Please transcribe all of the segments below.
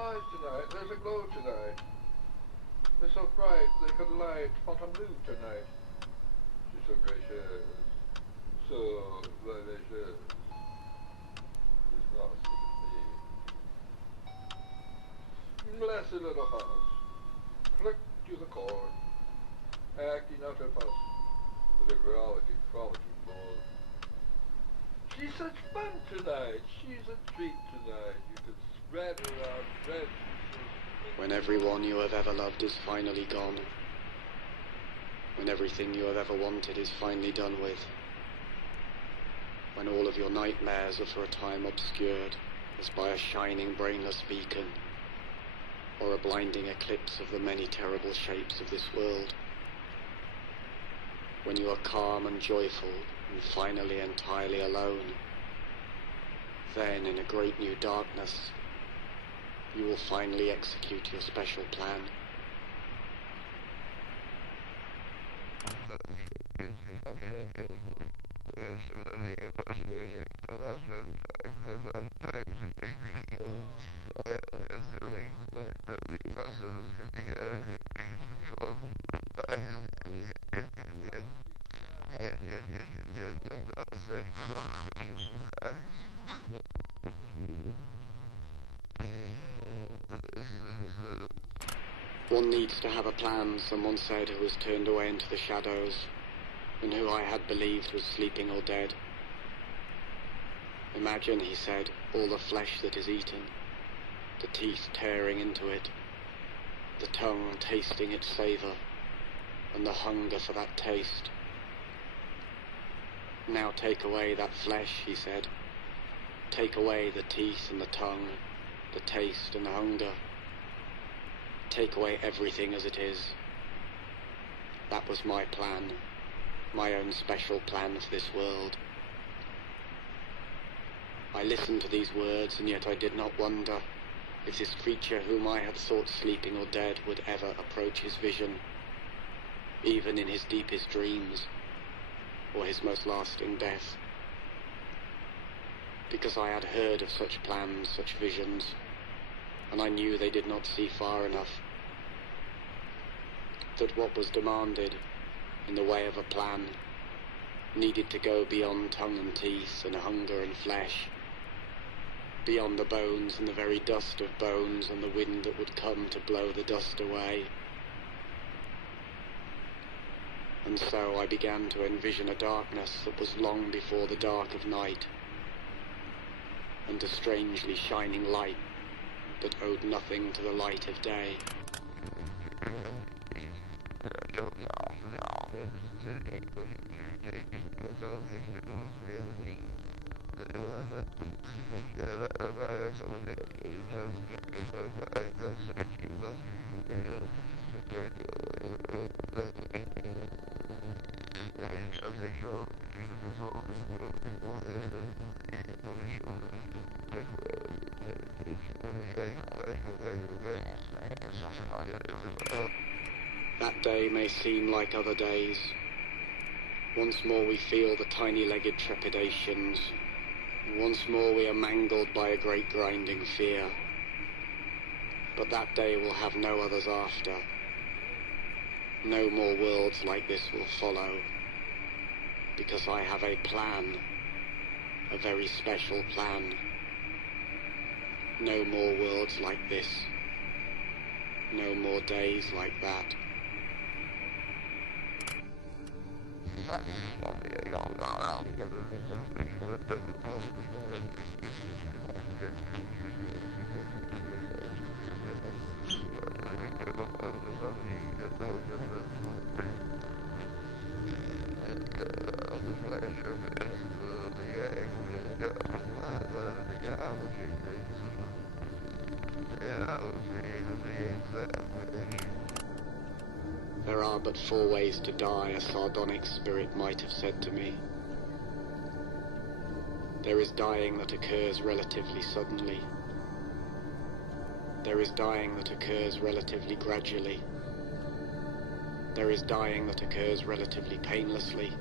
stars tonight, there's a glow tonight. They're so bright, they could light Fontainebleau tonight. She's so gracious, so delicious. She's not me. Blessed little house, click to the chord, acting out her fuss, with a frolicking ball. She's such fun tonight, she's a treat tonight, you can spread around bread. When everyone you have ever loved is finally gone, when everything you have ever wanted is finally done with, when all of your nightmares are for a time obscured as by a shining brainless beacon, or a blinding eclipse of the many terrible shapes of this world, when you are calm and joyful and finally entirely alone, then in a great new darkness, you will finally execute your special plan. One needs to have a plan, someone said, who was turned away into the shadows, and who I had believed was sleeping or dead. Imagine, he said, all the flesh that is eaten, the teeth tearing into it, the tongue tasting its savour, and the hunger for that taste. Now take away that flesh, he said. Take away the teeth and the tongue, the taste and the hunger. Take away everything as it is. That was my plan, my own special plan for this world. I listened to these words, and yet I did not wonder if this creature whom I had thought sleeping or dead would ever approach his vision, even in his deepest dreams, or his most lasting death. Because I had heard of such plans, such visions, and I knew they did not see far enough. That what was demanded in the way of a plan needed to go beyond tongue and teeth and hunger and flesh, beyond the bones and the very dust of bones and the wind that would come to blow the dust away. And so I began to envision a darkness that was long before the dark of night, and a strangely shining light that owed nothing to the light of day. That day may seem like other days. Once more we feel the tiny-legged trepidations. Once more we are mangled by a great grinding fear. But that day will have no others after. No more worlds like this will follow. Because I have a plan. A very special plan. No more worlds like this. No more days like that. There are but 4 ways to die, a sardonic spirit might have said to me. There is dying that occurs relatively suddenly. There is dying that occurs relatively gradually. There is dying that occurs relatively painlessly.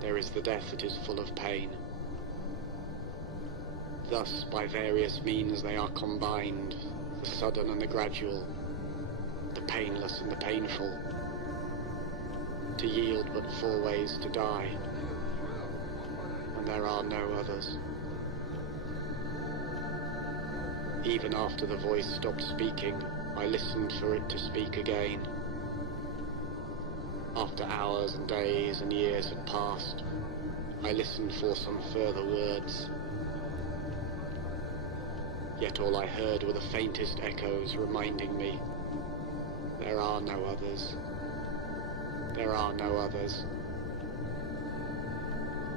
There is the death that is full of pain. Thus, by various means they are combined, the sudden and the gradual, the painless and the painful, to yield but 4 ways to die, and there are no others. Even after the voice stopped speaking, I listened for it to speak again. After hours and days and years had passed, I listened for some further words. Yet all I heard were the faintest echoes reminding me, there are no others. There are no others.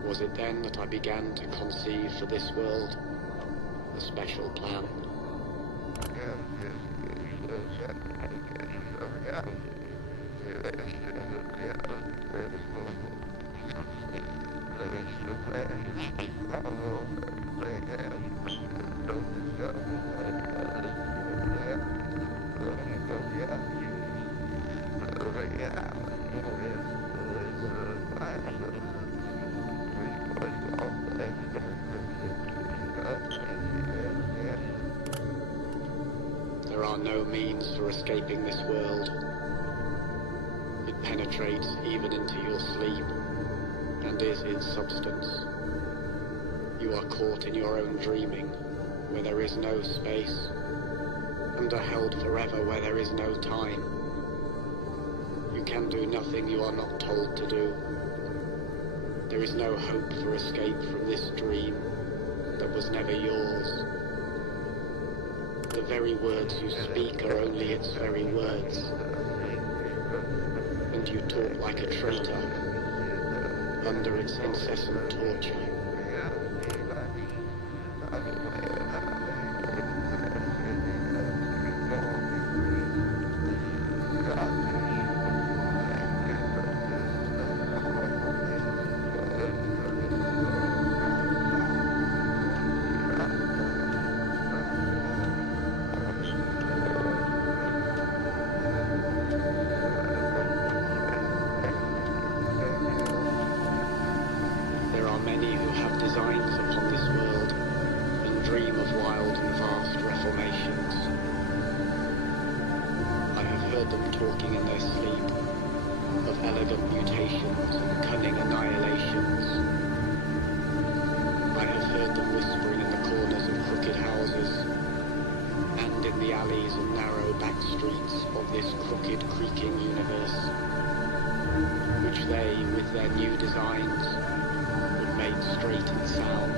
Was it then that I began to conceive for this world a special plan? There are no means for escaping this world. It penetrates even into your sleep, and is its substance. You are caught in your own dreaming, where there is no space, and are held forever where there is no time. You can do nothing you are not told to do. There is no hope for escape from this dream that was never yours. The very words you speak are only its very words, and you talk like a traitor under its incessant torture. Many who have designs upon this world and dream of wild and vast reformations. I have heard them talking in their sleep of elegant mutations and cunning annihilations. I have heard them whispering in the corners of crooked houses and in the alleys and narrow back streets of this crooked, creaking universe, which they, with their new designs, made straight and sound.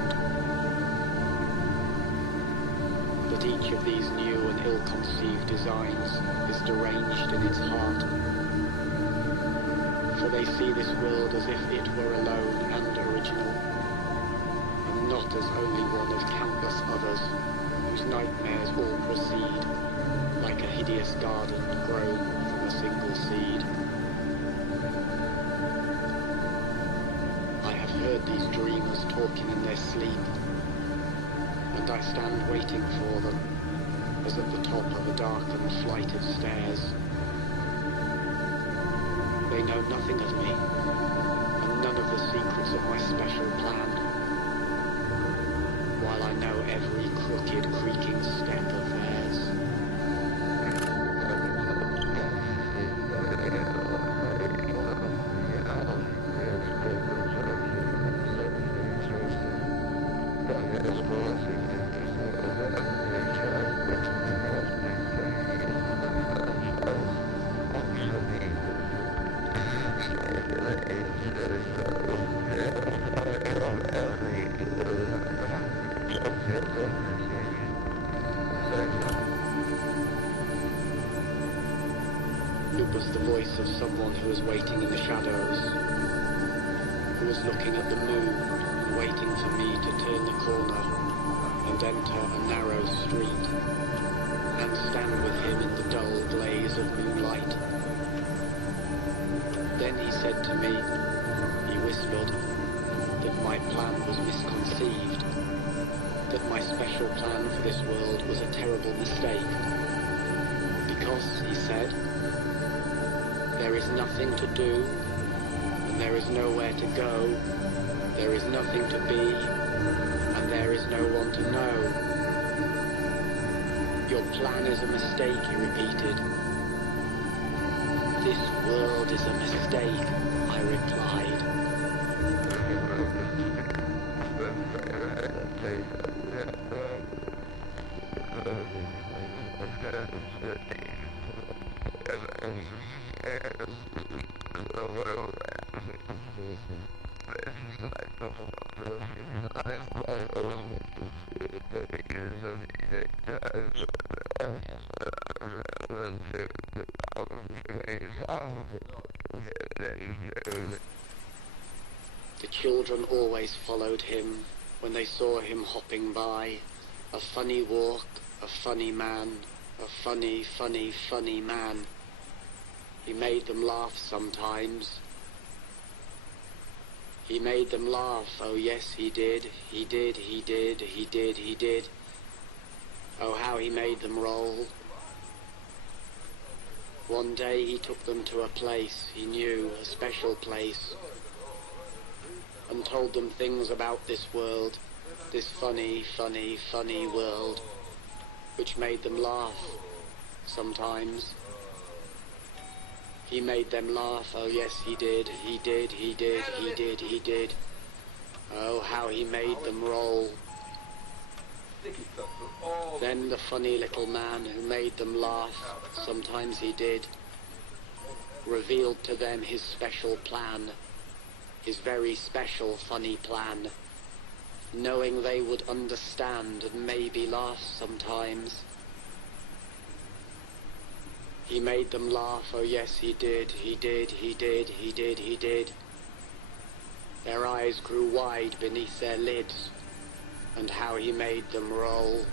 But each of these new and ill-conceived designs is deranged in its heart, for they see this world as if it were alone and original, and not as only one of countless others whose nightmares all proceed, like a hideous garden grown from a single seed. Heard these dreamers talking in their sleep, and I stand waiting for them, as at the top of a darkened flight of stairs. They know nothing of me, and none of the secrets of my special plan, while I know every crooked, creaking step of theirs. It was the voice of someone who was waiting in the shadows, who was looking at the moon and waiting for me to turn the corner and enter a narrow street and stand with him in the dull blaze of moonlight. Then he said to me, he whispered, that my plan was misconceived, that my special plan for this world was a terrible mistake, because, he said, there is nothing to do, and there is nowhere to go, there is nothing to be, and there is no one to know. Your plan is a mistake, he repeated. This world is a mistake, I replied. The children always followed him when they saw him hopping by. A funny walk, a funny man, a funny, funny, funny man. He made them laugh sometimes. He made them laugh, oh yes he did, he did, he did, he did, he did. Oh how he made them roll. One day he took them to a place he knew, a special place, and told them things about this world, this funny, funny, funny world, which made them laugh sometimes. He made them laugh, oh yes he did, he did, he did, he did, he did. Oh how he made them roll. Then the funny little man who made them laugh, sometimes he did, revealed to them his special plan, his very special funny plan, knowing they would understand and maybe laugh sometimes. He made them laugh, oh yes he did, he did, he did, he did, he did. Their eyes grew wide beneath their lids, and how he made them roll.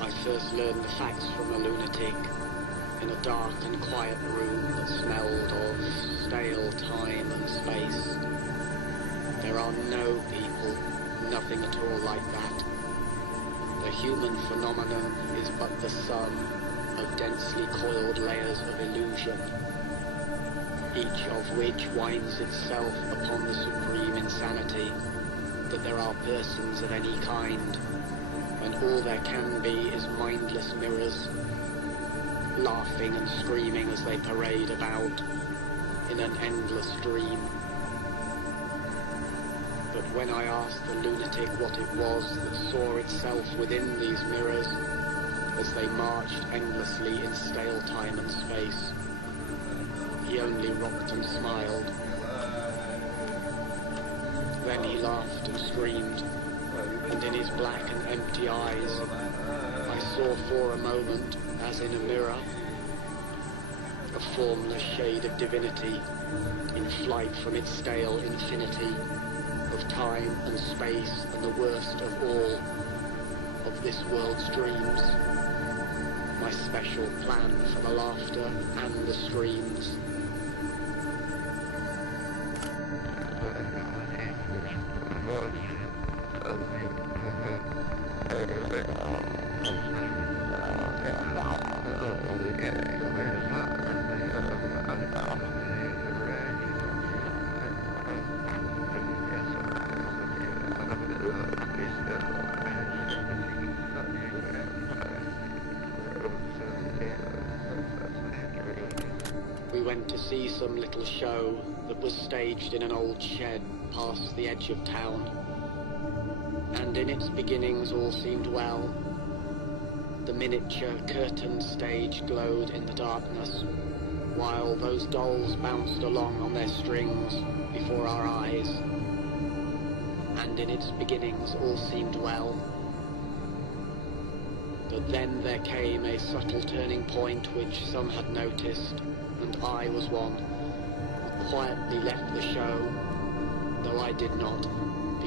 I first learned the facts from a lunatic in a dark and quiet room that smelled of stale time and space. There are no people, nothing at all like that. The human phenomenon is but the sum of densely coiled layers of illusion, each of which winds itself upon the supreme insanity that there are persons of any kind, when all there can be is mindless mirrors, laughing and screaming as they parade about in an endless dream. But when I asked the lunatic what it was that saw itself within these mirrors as they marched endlessly in stale time and space, he only rocked and smiled. Then he laughed and screamed, and in his black and empty eyes I saw for a moment, as in a mirror, a formless shade of divinity in flight from its stale infinity of time and space and the worst of all of this world's dreams, my special plan for the laughter and the screams. We went to see some little show that was staged in an old shed past the edge of town, and in its beginnings all seemed well. The miniature curtained stage glowed in the darkness, while those dolls bounced along on their strings before our eyes, and in its beginnings all seemed well. But then there came a subtle turning point which some had noticed, and I was one, quietly left the show, though I did not,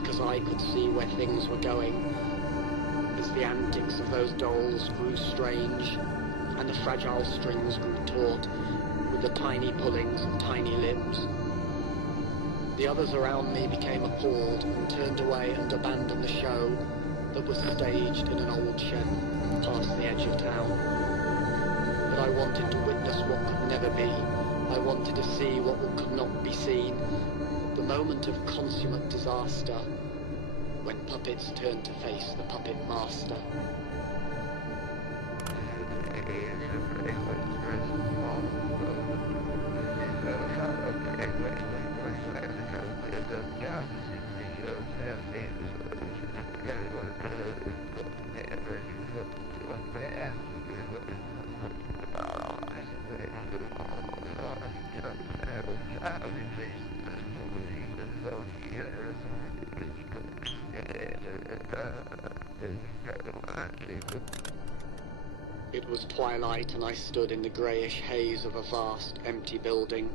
because I could see where things were going, as the antics of those dolls grew strange, and the fragile strings grew taut, with the tiny pullings and tiny limbs. The others around me became appalled and turned away and abandoned the show that was staged in an old shed past the edge of town. But I wanted to witness what could never be. I wanted to see what could not be seen. The moment of consummate disaster, when puppets turned to face the puppet master. It was twilight, and I stood in the greyish haze of a vast, empty building,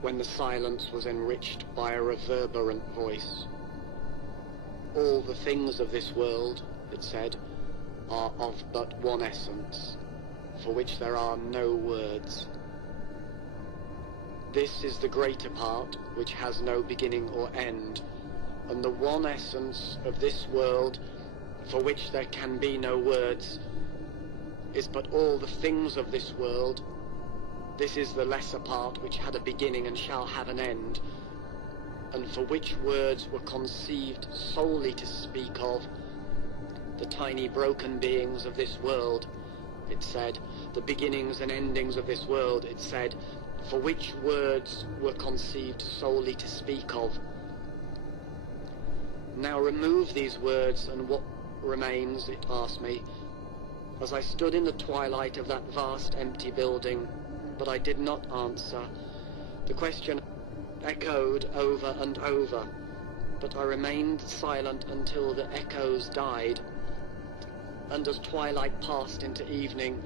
when the silence was enriched by a reverberant voice. All the things of this world, it said, are of but one essence, for which there are no words. This is the greater part, which has no beginning or end, and the one essence of this world, for which there can be no words, is but all the things of this world. This is the lesser part, which had a beginning and shall have an end, and for which words were conceived solely to speak of. The tiny broken beings of this world, it said, the beginnings and endings of this world, it said, for which words were conceived solely to speak of. Now remove these words, and what remains, it asked me, as I stood in the twilight of that vast empty building. But I did not answer. The question echoed over and over, but I remained silent until the echoes died. And as twilight passed into evening,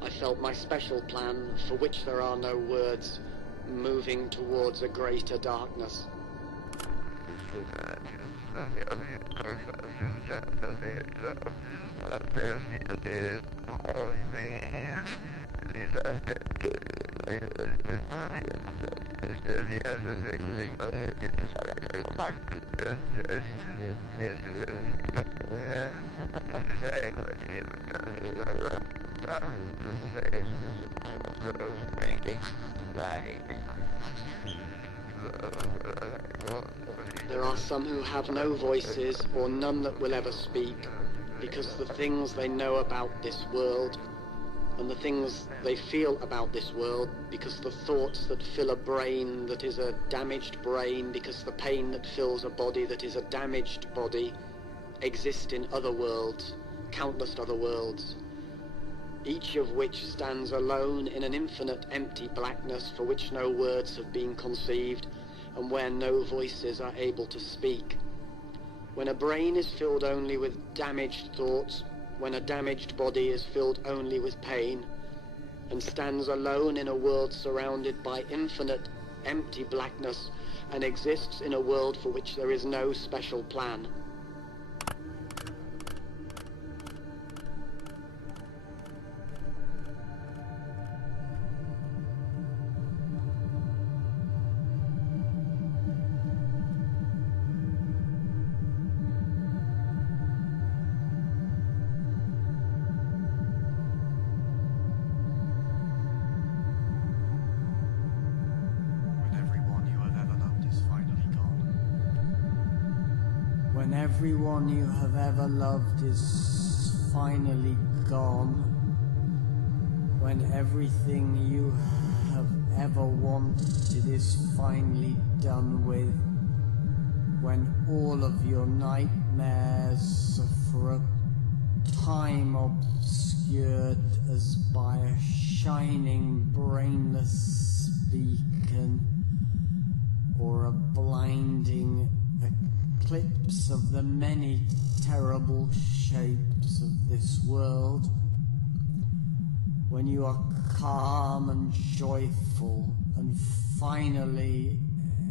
I felt my special plan, for which there are no words, moving towards a greater darkness. There are some who have no voices, or none that will ever speak, because the things they know about this world, and the things they feel about this world, because the thoughts that fill a brain that is a damaged brain, because the pain that fills a body that is a damaged body, exist in other worlds, countless other worlds, each of which stands alone in an infinite empty blackness for which no words have been conceived, and where no voices are able to speak. When a brain is filled only with damaged thoughts, when a damaged body is filled only with pain, and stands alone in a world surrounded by infinite empty blackness, and exists in a world for which there is no special plan. When everyone you have ever loved is finally gone, when everything you have ever wanted is finally done with, when all of your nightmares are for a time obscured as by a shining brainless beacon, or a blinding eclipse of the many terrible shapes of this world, when you are calm and joyful and finally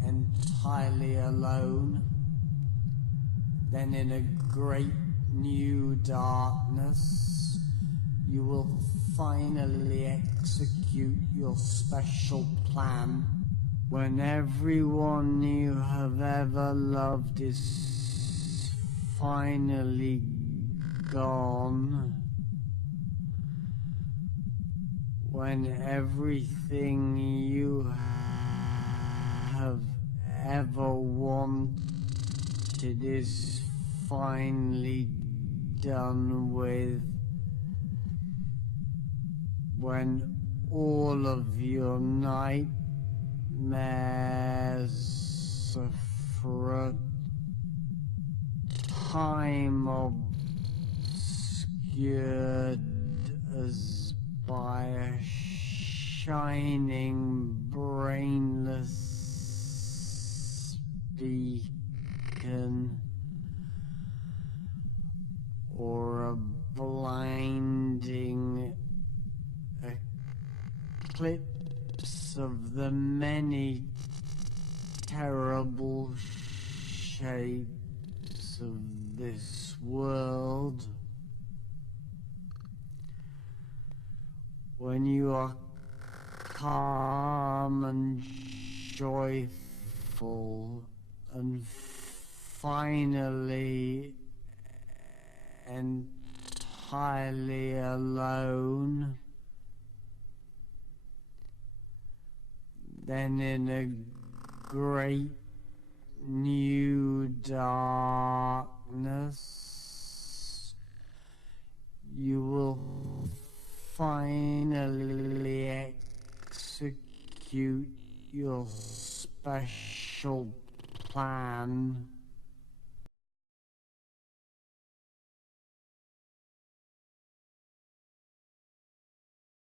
entirely alone, Then in a great new darkness, you will finally execute your special plan. When everyone you have ever loved is finally gone. When everything you have ever wanted is finally done with. When all of your nightmares for a time obscured as by a shining brainless beacon or a blinding eclipse of the many terrible shapes of this world. When you are calm and joyful and finally entirely alone, then in a great new darkness, you will finally execute your special plan.